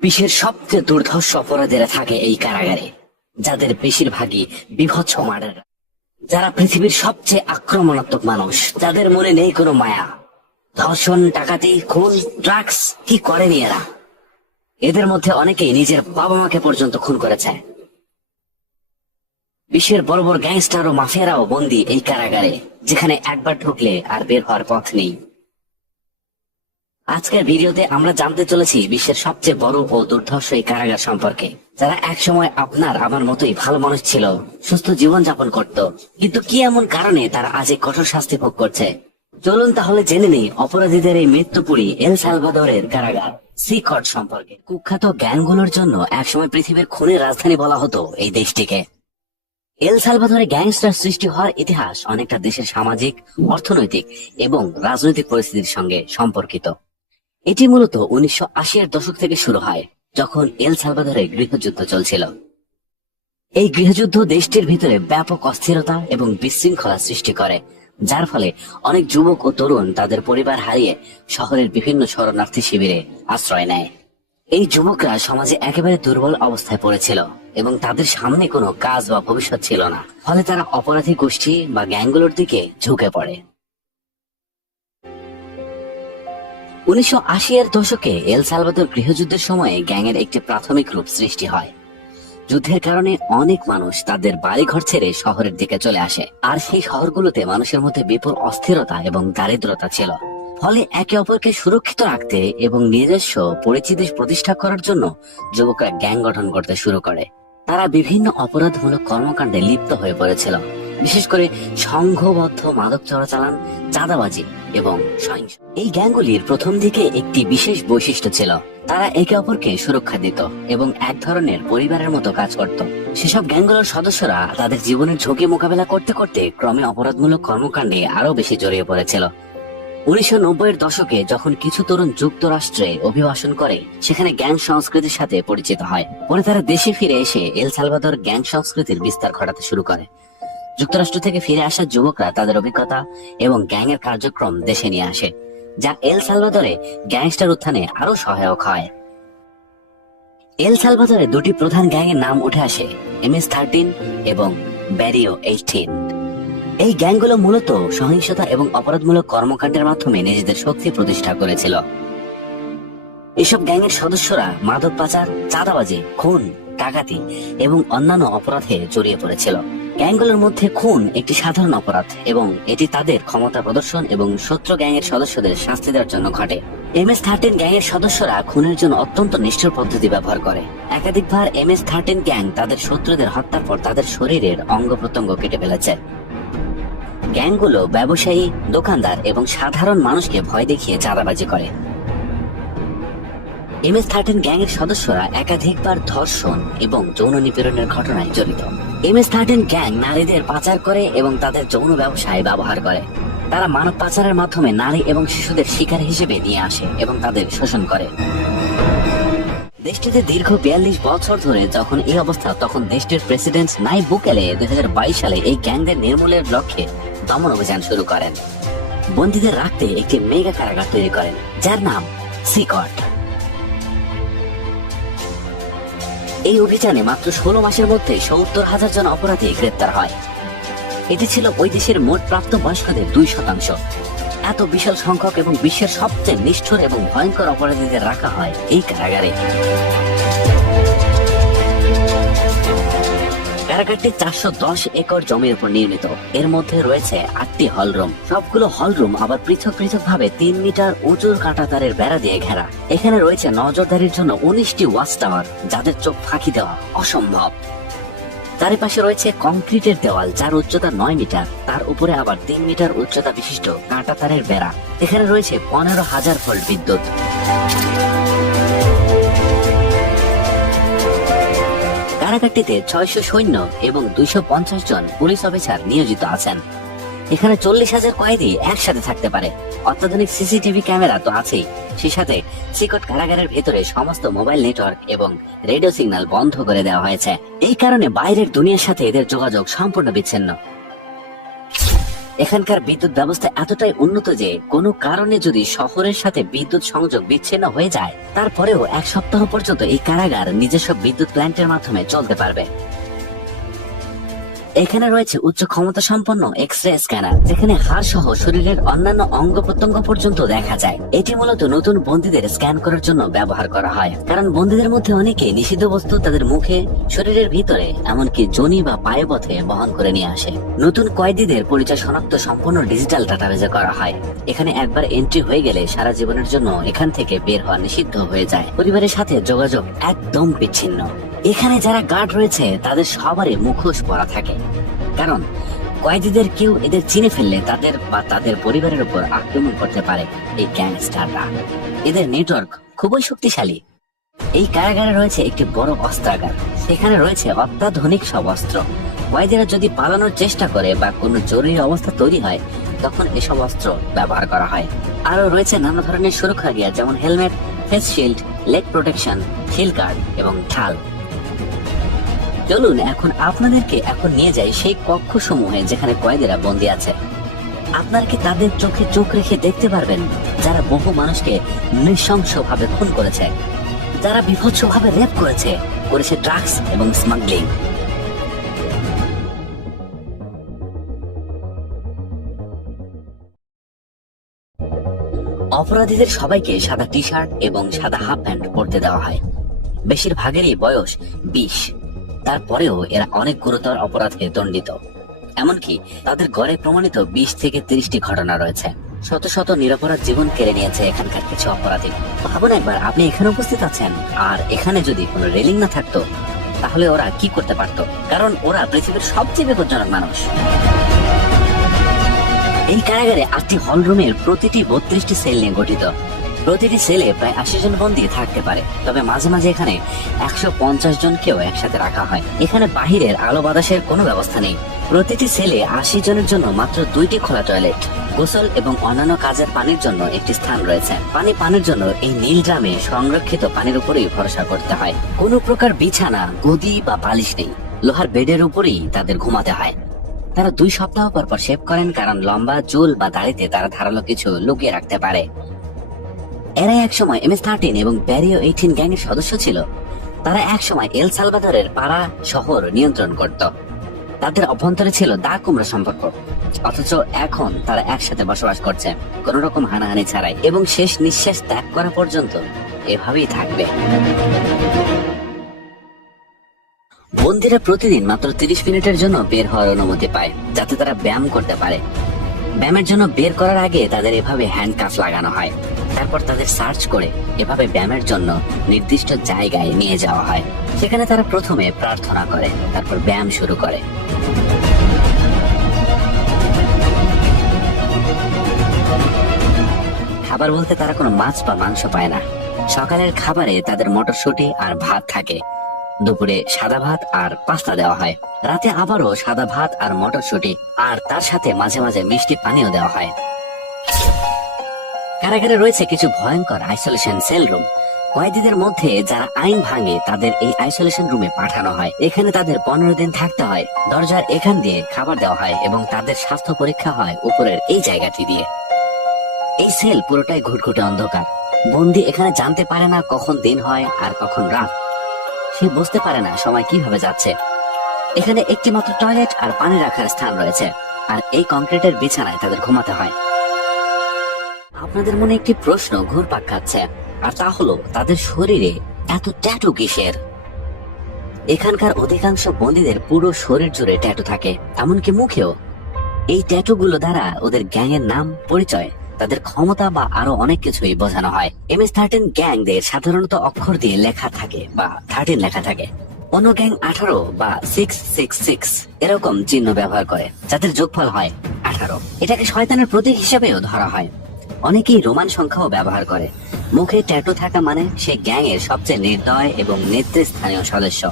বিশ্বের সবচেয়ে দুর্ধর্ষ অপরাধীরা থাকে এই কারাগারে, যাদের বেশিরভাগই বিভৎস মার্ডার। যারা পৃথিবীর সবচেয়ে আক্রমণাত্মক মানুষ, যাদের মনে নেই কোনো মায়া। ধর্ষণ, ডাকাতি, খুন, ড্রাগস, কি করেনি এরা? এদের মধ্যে অনেকেই নিজের বাবা মাকে পর্যন্ত খুন করেছে। বিশ্বের বড় বড় গ্যাংস্টার ও মাফিয়ারাও বন্দী এই কারাগারে, যেখানে একবার ঢুকলে আর বের হওয়ার পথ নেই। আজকের ভিডিওতে আমরা জানতে চলেছি বিশ্বের সবচেয়ে বড় ও দুর্ধর্ষ এই কারাগার সম্পর্কে। যারা একসময় আপনার, আমার মতোই ভালো মানুষ ছিল, সুস্থ জীবন যাপন করত, কিন্তু কি এমন কারণে তারা আজ এই কঠোর শাস্তি ভোগ করছে? চলুন তাহলে জেনে নেই অপরাধীদের এই মৃত্যুপুরী এল সালভাদরের কারাগার, সিকট সম্পর্কে। কুখ্যাত জ্ঞানগুলোর জন্য একসময় পৃথিবীর খুনের রাজধানী বলা হতো এই দেশটিকে। এল সালভাদরে গ্যাংস্টার সৃষ্টি হওয়ার ইতিহাস অনেকটা দেশের সামাজিক, অর্থনৈতিক এবং রাজনৈতিক পরিস্থিতির সঙ্গে সম্পর্কিত। এটি মূলত উনিশশো এর দশক থেকে শুরু হয়, যখন এল সালভাদরে গৃহযুদ্ধ চলছিল। এই গৃহযুদ্ধ দেশটির ভিতরে ব্যাপক অস্থিরতা এবং বিশৃঙ্খলা সৃষ্টি করে, যার ফলে অনেক যুবক ও তরুণ তাদের পরিবার হারিয়ে শহরের বিভিন্ন শরণার্থী শিবিরে আশ্রয় নেয়। এই যুবকরা সমাজে একেবারে দুর্বল অবস্থায় পড়েছিল এবং তাদের সামনে কোনো কাজ বা ভবিষ্যৎ ছিল না। ফলে তারা অপরাধী গোষ্ঠী বা গ্যাংগুলোর দিকে ঝুঁকে পড়ে। উনিশশো এর দশকে এল সালভাদর গৃহযুদ্ধের সময়ে গ্যাংয়ের একটি প্রাথমিক রূপ সৃষ্টি হয়। যুদ্ধের কারণে অনেক মানুষ তাদের বাড়িঘর ছেড়ে শহরের দিকে চলে আসে। আর সেই শহরগুলোতে মানুষের মধ্যে বিপুল অস্থিরতা এবং দারিদ্রতা ছিল। ফলে একে অপরকে সুরক্ষিত রাখতে এবং নিজস্ব পরিচিতি প্রতিষ্ঠা করার জন্য যুবকরা গ্যাং গঠন করতে শুরু করে। তারা বিভিন্ন অপরাধমূলক কর্মকাণ্ডে লিপ্ত হয়ে পড়েছিল। বিশেষ করে সংঘবদ্ধ মাদক চোরাচালান, চাঁদাবাজি এবং সহিংস। এই গ্যাংগুলির প্রথম দিকে একটি বিশেষ বৈশিষ্ট্য ছিল, তারা একে অপরকে সুরক্ষা দিত এবং এক ধরনের পরিবারের মতো কাজ করত। সেসব গ্যাংগুলোর সদস্যরা তাদের জীবনের ঝুঁকি মোকাবেলা করতে করতে ক্রমে অপরাধমূলক কর্মকাণ্ডে আরও বেশি জড়িয়ে পড়েছিল। উনিশশো নব্বইয়ের দশকে যখন কিছু তরুণ যুক্তরাষ্ট্রে অভিবাসন করে, সেখানে গ্যাং সংস্কৃতির সাথে পরিচিত হয়। পরে তারা দেশে ফিরে এসে এল সালভাদর গ্যাং সংস্কৃতির বিস্তার ঘটাতে শুরু করে। যুক্তরাষ্ট্র থেকে ফিরে আসা যুবকরা তাদের অভিজ্ঞতা এবং গ্যাংয়ের কার্যক্রম দেশে নিয়ে আসে, যা এল সালভাদরে গ্যাংস্টার উত্থানে আরও সহায়ক হয়। এল সালভাদরে দুটি প্রধান গ্যাংয়ের নাম উঠে আসে, এম এস থার্টিন এবং ব্যারিও এইটিন এই গ্যাংগুলো মূলত সহিংসতা এবং অপরাধমূলক কর্মকাণ্ডের মাধ্যমে নিজেদের শক্তি প্রতিষ্ঠা করেছিল। এসব গ্যাংয়ের সদস্যরা মাদক পাচার, চাঁদাবাজি, খুন ডাকাতি এবং অন্যান্য অপরাধে জড়িয়ে পড়েছিল। গ্যাংগুলোর মধ্যে খুন একটি সাধারণ অপরাধ এবং এটি তাদের ক্ষমতা প্রদর্শন এবং শত্রু গ্যাংয়ের সদস্যদের শাস্তি দেওয়ার জন্য ঘটে। এম এস থার্টিন গ্যাংয়ের সদস্যরা খুনের জন্য অত্যন্ত নিষ্ঠুর পদ্ধতি ব্যবহার করে। একাধিকবার এম এস থার্টিন গ্যাং তাদের শত্রুদের হত্যার পর তাদের শরীরের অঙ্গ প্রত্যঙ্গ কেটে ফেলেছে। গ্যাংগুলো ব্যবসায়ী, দোকানদার এবং সাধারণ মানুষকে ভয় দেখিয়ে চাঁদাবাজি করে। এম এস থার্টিন গ্যাং এর সদস্যরা একাধিকবার ধর্ষণ এবং যৌন নিপীড়নের ঘটনায় জড়িত। এম থার্টিন গ্যাং নারীদের পাচার করে এবং তাদের যৌন ব্যবসায় ব্যবহার করে। তারা মানব পাচারের মাধ্যমে নারী এবং শিশুদের শিকার হিসেবে নিয়ে আসে এবং তাদের শোষণ করে। দেশটিতে দীর্ঘ বিয়াল্লিশ বছর ধরে যখন এই অবস্থা, তখন দেশটির প্রেসিডেন্ট নাই বুকেলে দুই হাজার বাইশ সালে এই গ্যাংদের নির্মূলের লক্ষ্যে দমন অভিযান শুরু করেন। বন্দীদের রাখতে একটি মেগা কারাগার তৈরি করেন, যার নাম সিকট। এই অভিযানে মাত্র ষোলো মাসের মধ্যে সত্তর হাজার জন অপরাধী গ্রেপ্তার হয়। এটি ছিল ওই দেশের মোট প্রাপ্ত বয়স্কদের দুই শতাংশ। এত বিশাল সংখ্যক এবং বিশ্বের সবচেয়ে নিষ্ঠুর এবং ভয়ঙ্কর অপরাধীদের রাখা হয় এই কারাগারে। কারাগারটি চারশো দশ একর জমির উপর নির্মিত। এর মধ্যে রয়েছে আটটি হলরুম। সবগুলো হলরুম আবার পৃথক পৃথক ভাবে তিন মিটার উঁচুর কাঁটাতারের বেড়া দিয়ে ঘেরা। এখানে রয়েছে নজরদারির জন্য উনিশটি ওয়াচ টাওয়ার, যাদের চোখ ফাঁকি দেওয়া অসম্ভব। চারিপাশে রয়েছে কংক্রিটের দেওয়াল, যার উচ্চতা নয় মিটার। তার উপরে আবার তিন মিটার উচ্চতা বিশিষ্ট কাঁটাতারের বেড়া। এখানে রয়েছে পনেরো হাজার ভোল্ট বিদ্যুৎ। কারাগারটিতে ছয়শো সৈন্য এবং দুইশো পঞ্চাশ জন পুলিশ অফিসার নিয়োজিত আছেন। এখানে চল্লিশ হাজার কয়েদি একসাথে থাকতে পারে। অত্যাধুনিক সিসিটিভি ক্যামেরা তো আছেই। সে সাথে সিকট কারাগারের ভেতরে সমস্ত মোবাইল নেটওয়ার্ক এবং রেডিও সিগন্যাল বন্ধ করে দেওয়া হয়েছে। এই কারণে বাইরের দুনিয়ার সাথে এদের যোগাযোগ সম্পূর্ণ বিচ্ছিন্ন। এখানকার বিদ্যুৎ ব্যবস্থা এতটাই উন্নত যে কোনো কারণে যদি শহরের সাথে বিদ্যুৎ সংযোগ বিচ্ছিন্ন হয়ে যায়, তারপরেও এক সপ্তাহ পর্যন্ত এই কারাগার নিজস্ব বিদ্যুৎ প্ল্যান্টের মাধ্যমে চলতে পারবে। এখানে রয়েছে উচ্চ ক্ষমতা সম্পন্ন এক্স রে স্ক্যানার যেখানে হাড় সহ শরীরের অন্যান্য অঙ্গ প্রত্যঙ্গ পর্যন্ত দেখা যায়। এটি মূলত নতুন বন্দীদের স্ক্যান করার জন্য ব্যবহার করা হয়। কারণ বন্দীদের মধ্যে অনেকে নিষিদ্ধ বস্তু তাদের মুখে, শরীরের ভিতরে, এমনকি জনি বা পায়ে পথে বহন করে নিয়ে আসে। নতুন কয়েদিদের পরিচয় শনাক্ত সম্পূর্ণ ডিজিটাল ডাটাবেজে করা হয়। এখানে একবার এন্ট্রি হয়ে গেলে সারা জীবনের জন্য এখান থেকে বের হওয়া নিষিদ্ধ হয়ে যায়। পরিবারের সাথে যোগাযোগ একদম বিচ্ছিন্ন। এখানে যারা গার্ড রয়েছে, তাদের সবারই মুখোশ পরা থাকে। কারণ, কয়েদিদের কেউ এদের চিনে ফেললে তাদের বা তাদের পরিবারের উপর আক্রমণ করতে পারে এই গ্যাংস্টাররা। এদের নেটওয়ার্ক খুবই শক্তিশালী। এই কারাগারে রয়েছে একটি বড় অস্ত্রাগার। সেখানে রয়েছে অত্যাধুনিক সব অস্ত্র। কয়েদিরা যদি পালানোর চেষ্টা করে বা কোনো জরুরি অবস্থা তৈরি হয়, তখন এসব অস্ত্র ব্যবহার করা হয়। আরও রয়েছে নানা ধরনের সুরক্ষা গিয়ার, যেমন helmet, face shield, leg protection heel guard এবং ঢাল। চলুন, এখন আপনাদেরকে এখন নিয়ে যাই সেই কক্ষ সমূহে যেখানে কয়েদিরা বন্দী আছে। আপনারা কি তাদের চোখে চোখ রেখে দেখতে পারবেন? যারা বহু মানুষকে নৃশংসভাবে খুন করেছে, যারা বিভৎসভাবে রেপ করেছে করেছে ড্রাগস এবং স্মাগলিং। অপরাধীদের সবাইকে সাদা টি শার্ট এবং সাদা হাফ প্যান্ট পরতে দেওয়া হয়। বেশিরভাগেরই বয়স বিশ। তারপরেও এরা অনেক গুরুতর অপরাধে দণ্ডিত। এমনকি তাদের গড়ে প্রমাণিত বিশ থেকে তিরিশটি ঘটনা রয়েছে। শত শত নিরপরাধ জীবন কেড়ে নিয়েছে এখানকার কিছু অপরাধী। ভাবুন একবার, আপনি এখানে উপস্থিত আছেন? আর এখানে যদি কোনো রেলিং না থাকতো, তাহলে ওরা কি করতে পারতো? কারণ ওরা পৃথিবীর সবচেয়ে বিপজ্জনক মানুষ। এই কারাগারে আটটি হল রুমের প্রতিটি বত্রিশটি সেল নিয়ে গঠিত। প্রতিটি সেলে প্রায় আশি জন বন্দী থাকতে পারে। তবে মাঝে মাঝে এখানে একশো পঞ্চাশ জনকেও একসাথে রাখা হয়। এখানে বাহিরের আলো বাতাসের কোনো ব্যবস্থা নেই। প্রতিটি সেলে আশি জনের জন্য মাত্র দুইটি খোলা টয়লেট, গোসল এবং অন্যান্য কাজের পানির জন্য একটি স্থান রয়েছে। পানি পানের জন্য এই নীল ড্রামে সংরক্ষিত পানির উপরেই ভরসা করতে হয়। কোনো প্রকার বিছানা, গদি বা বালিশ নেই। লোহার বেডের উপরেই তাদের ঘুমাতে হয়। তারা দুই সপ্তাহ পর পর শেভ করেন কারণ লম্বা চুল বা দাড়িতে তারা ধারালো কিছু লুকিয়ে রাখতে পারে। এরা এক সময় এম এস থার্টিন এবং ব্যারিও এইটিন গ্যাং এর সদস্য ছিল। তারা এক সময় এল সালভাদরের পাড়া শহর নিয়ন্ত্রণ করত। তাদের অভ্যন্তরে ছিল দা কুমড়া সম্পর্ক। অথচ এখন তারা একসাথে বসবাস করছে কোন রকম হানাহানি ছাড়াই। এবং শেষ নিঃশ্বাস ত্যাগ করা পর্যন্ত এভাবেই থাকবে। বন্দীরা প্রতিদিন মাত্র তিরিশ মিনিটের জন্য বের হওয়ার অনুমতি পায়, যাতে তারা ব্যায়াম করতে পারে। ব্যায়ামের জন্য বের করার আগে তাদের এভাবে হ্যান্ডকাফ লাগানো হয়। তারপর তাদের সার্চ করে এভাবে ব্যায়ামের জন্য নির্দিষ্ট জায়গায় নিয়ে যাওয়া হয়। সেখানে তারা প্রথমে প্রার্থনা করে, তারপর ব্যায়াম শুরু করে। খাবার বলতে তারা কোনো মাছ বা মাংস পায় না। সকালের খাবারে তাদের মটরশুঁটি আর ভাত থাকে। দুপুরে সাদা ভাত আর পাস্তা দেওয়া হয়। রাতে আবারও সাদা ভাত আর মটরশুঁটি আর তার সাথে মাঝে মাঝে মিষ্টি পানিও দেওয়া হয়। কারাগারে রয়েছে কিছু ভয়ঙ্কর আইসোলেশন সেল রুম কয়েদিদের মধ্যে যারা আইন ভাঙে, তাদের এই আইসোলেশন রুমে পাঠানো হয়। এখানে তাদের পনেরো দিন থাকতে হয়। দরজার এখান দিয়ে খাবার দেওয়া হয় এবং তাদের স্বাস্থ্য পরীক্ষা হয় উপরের এই জায়গাটি দিয়ে। এই সেল পুরোটাই ঘুটঘুটে অন্ধকার। বন্দি এখানে জানতে পারে না কখন দিন হয় আর কখন রাত। সে বুঝতে পারে না সময় কীভাবে যাচ্ছে। এখানে একটি মাত্র টয়লেট আর পানি রাখার স্থান রয়েছে। আর এই কংক্রিটের বিছানায় তাদের ঘুমাতে হয়। আপনাদের মনে একটি প্রশ্ন ঘুরপাক খাচ্ছে, আর তা হলো, তাদের শরীরে এত ট্যাটু কিসের? এখানকার অধিকাংশ বন্দীদের পুরো শরীর জুড়ে ট্যাটু থাকে, এমনকি মুখেও। এই ট্যাটু গুলো দ্বারা ওদের গ্যাং এর নাম, পরিচয়, তাদের ক্ষমতা বা আরও অনেক কিছুই বোঝানো হয়। এম এস থার্টিন গ্যাংদের সাধারণত অক্ষর দিয়ে লেখা থাকে বা থার্টিন লেখা থাকে। অন্য গ্যাং আঠারো বা সিক্স সিক্স সিক্স এরকম চিহ্ন ব্যবহার করে, যাদের যোগফল হয় আঠারো। এটাকে শয়তানের প্রতীক হিসেবেও ধরা হয়। অনেকেই রোমান সংখ্যাও ব্যবহার করে। মুখে ট্যাটু থাকা মানে সে গ্যাং এর সবচেয়ে নির্দয় এবং নেতৃস্থানীয় সদস্য।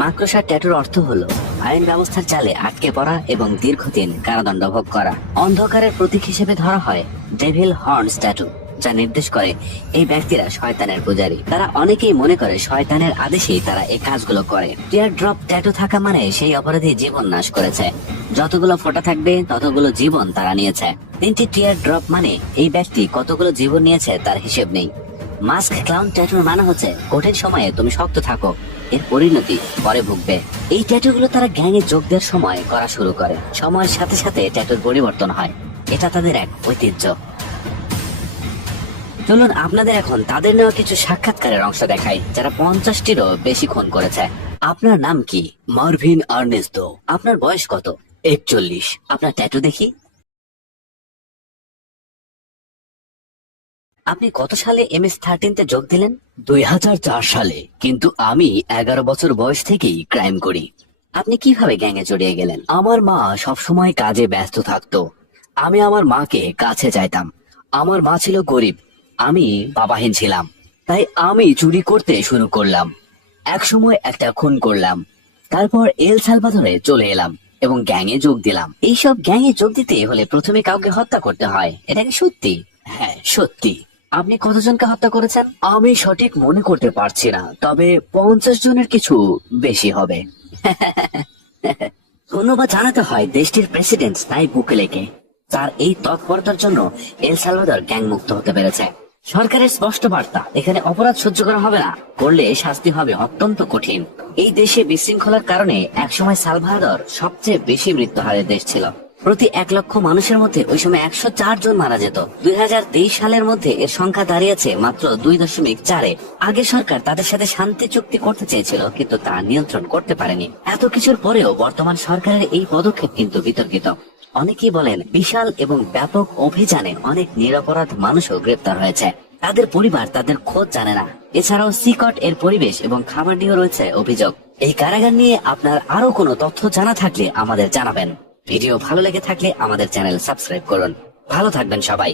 মাকড়সা ট্যাটুর অর্থ হলো, আইন ব্যবস্থার চালে আটকে পড়া এবং দীর্ঘদিন কারাদণ্ড ভোগ করা। অন্ধকারের প্রতীক হিসেবে ধরা হয় ডেভিল হর্নস ট্যাটু, যা নির্দেশ করে এই ব্যক্তিরা শয়তানের পূজারী। তারা অনেকেই মনে করে শয়তানের আদেশেই তারা এই কাজগুলো করে। টিয়ার ড্রপ ট্যাটু থাকা মানে সেই অপরাধী জীবন নাশ করেছে। যতগুলো ফোঁটা থাকবে, ততগুলো জীবন তারা নিয়েছে। তিনটি টিয়ার ড্রপ মানে এই ব্যক্তি কতগুলো জীবন নিয়েছে তার হিসেব নেই। মাস্ক ক্লাউন ট্যাটুর মানে হচ্ছে কঠিন সময়ে তুমি শক্ত থাকো, এর পরিণতি পরে ভুগবে। এই ট্যাটুগুলো তারা গ্যাংয়ে যোগ দেওয়ার সময় করা শুরু করে। সময়ের সাথে সাথে ট্যাটুর পরিবর্তন হয়। এটা তাদের এক ঐতিহ্য। চলুন আপনাদের এখন তাদের নেওয়া কিছু সাক্ষাৎকারের অংশ দেখাই, যারা পঞ্চাশটিরও বেশি খুন করেছে। আপনার নাম কি? Marvin Ernesto. আপনার বয়স কত? একচল্লিশ। আপনার ট্যাটু দেখি? আপনি কত সালে এম এস থার্টিনতে যোগ দিলেন? দুই হাজার চার সালে। কিন্তু আমি এগারো বছর বয়স থেকেই ক্রাইম করি। আপনি কীভাবে গ্যাংয়ে জড়িয়ে গেলেন? আমার মা সবসময় কাজে ব্যস্ত থাকতো। আমি আমার মাকে কাছে চাইতাম। আমার মা ছিল গরিব। আমি বাবাহীন ছিলাম। তাই আমি চুরি করতে শুরু করলাম। এক সময় একটা খুন করলাম। তারপর এল সালভাদরে চলে এলাম এবং গ্যাংয়ে যোগ দিলাম। এইসব গ্যাংয়ে যোগ দিতে হলে প্রথমে কাউকে হত্যা করতে হয়। এটা কি সত্যি? হ্যাঁ সত্যি। আপনি কতজনকে হত্যা করেছেন? আমি সঠিক মনে করতে পারছি না, তবে পঞ্চাশ জনের কিছু বেশি হবে। ধন্যবাদ জানাতে হয় দেশটির প্রেসিডেন্ট নাইব বুকেলেকে তার এই তৎপরতার জন্য এল সালভাদর গ্যাং মুক্ত হতে পেরেছে। সরকারের স্পষ্ট বার্তা, এখানে অপরাধ সহ্য করা হবে না, করলে শাস্তি হবে অত্যন্ত কঠিন। এই দেশে বিশৃঙ্খলার কারণে একসময় সালভাদর সবচেয়ে বেশি মৃত্যুহারের দেশ ছিল। প্রতি এক লক্ষ মানুষের মধ্যে ওই সময় একশো চার জন মারা যেত। দুই সালের মধ্যে এর সংখ্যা দাঁড়িয়েছে মাত্র দুই দশমিক চারে। আগে সরকার তাদের সাথে শান্তি চুক্তি করতে চেয়েছিল, কিন্তু তা নিয়ন্ত্রণ করতে পারেনি। এত কিছুর পরেও বর্তমান সরকারের এই পদক্ষেপ কিন্তু বিতর্কিত। অনেকেই বলেন, বিশাল এবং ব্যাপক অভিযানে অনেক নিরপরাধ মানুষও গ্রেপ্তার হয়েছে। তাদের পরিবার তাদের খোঁজ জানে না। এছাড়াও সিকট এর পরিবেশ এবং খাবার নিয়েও রয়েছে অভিযোগ। এই কারাগার নিয়ে আপনার আরও কোনো তথ্য জানা থাকলে আমাদের জানাবেন। ভিডিও ভালো লেগে থাকলে আমাদের চ্যানেল সাবস্ক্রাইব করুন। ভালো থাকবেন সবাই।